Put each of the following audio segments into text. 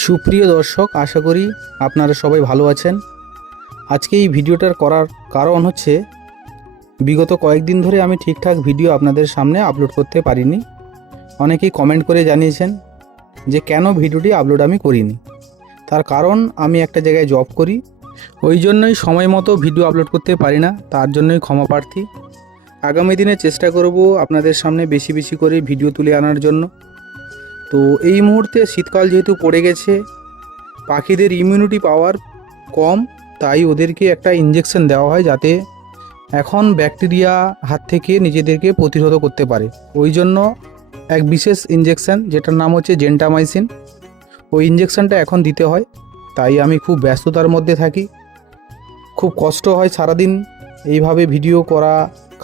সুপ্রিয় দর্শক, আশা করি আপনারা সবাই ভালো আছেন। আজকে এই ভিডিওটার করার কারণ হচ্ছে, বিগত কয়েকদিন ধরে আমি ঠিকঠাক ভিডিও আপনাদের সামনে আপলোড করতে পারিনি। অনেকেই কমেন্ট করে জানিয়েছেন যে কেন ভিডিওটি আপলোড আমি করিনি। তার কারণ আমি একটা জায়গায় জব করি, ওই জন্যই সময় মতো ভিডিও আপলোড করতে পারি না, তার জন্যই ক্ষমা প্রার্থী। আগামী দিনে চেষ্টা করব আপনাদের সামনে বেশি বেশি করে ভিডিও তুলে আনার জন্য। তো এই মুহূর্তে শীতকাল যেহেতু পড়ে গেছে, পাখিদের ইমিউনিটি পাওয়ার কম, তাই ওদেরকে একটা ইঞ্জেকশন দেওয়া হয় যাতে এখন ব্যাকটেরিয়া হাত থেকে নিজেদেরকে প্রতিরোধ করতে পারে। ওই জন্য এক বিশেষ ইঞ্জেকশন যেটার নাম হচ্ছে জেন্টামাইসিন, ওই ইঞ্জেকশনটা এখন দিতে হয়। তাই আমি খুব ব্যস্ততার মধ্যে থাকি, খুব কষ্ট হয় সারাদিন এইভাবে ভিডিও করা,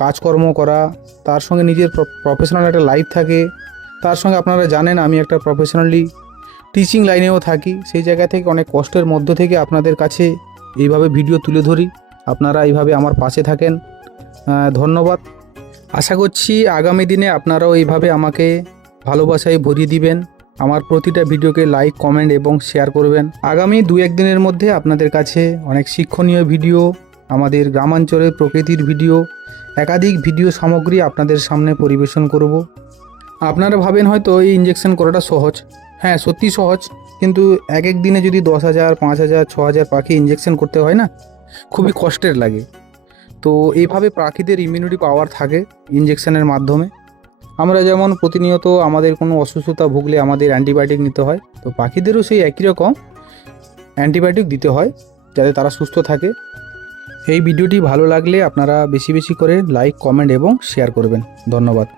কাজকর্ম করা, তার সঙ্গে নিজের প্রফেশনাল একটা লাইফ থাকে। তার সঙ্গে আপনারা জানেন আমি একটা প্রফেশনালি টিচিং লাইনেও থাকি। সেই জায়গা থেকে অনেক কষ্টের মধ্য থেকে আপনাদের কাছে এইভাবে ভিডিও তুলে ধরি। আপনারা এইভাবে আমার পাশে থাকেন, ধন্যবাদ। আশা করছি আগামী দিনে আপনারাও এইভাবে আমাকে ভালোবাসায় ভরিয়ে দিবেন, আমার প্রতিটা ভিডিওকে লাইক, কমেন্ট এবং শেয়ার করবেন। আগামী 2-1 দিনের মধ্যে আপনাদের কাছে অনেক শিক্ষণীয় ভিডিও, আমাদের গ্রামাঞ্চলের প্রকৃতির ভিডিও, একাধিক ভিডিও সামগ্রী আপনাদের সামনে পরিবেশন করব। আপনারা ভাবেন হয়তো এই ইঞ্জেকশন করাটা সহজ। হ্যাঁ, সত্যি সহজ, কিন্তু এক এক দিনে যদি 10,000, 5,000, 6,000 পাখি ইঞ্জেকশন করতে হয় না, খুবই কষ্টের লাগে। তো এইভাবে পাখিদের ইমিউনিটি পাওয়ার থাকে ইঞ্জেকশনের মাধ্যমে। আমরা যেমন প্রতিনিয়ত আমাদের কোনো অসুস্থতা ভুগলে আমাদের অ্যান্টিবায়োটিক নিতে হয়, তো পাখিদেরও সেই একই রকম অ্যান্টিবায়োটিক দিতে হয় যাতে তারা সুস্থ থাকে। এই ভিডিওটি ভালো লাগলে আপনারা বেশি বেশি করে লাইক, কমেন্ট এবং শেয়ার করবেন। ধন্যবাদ।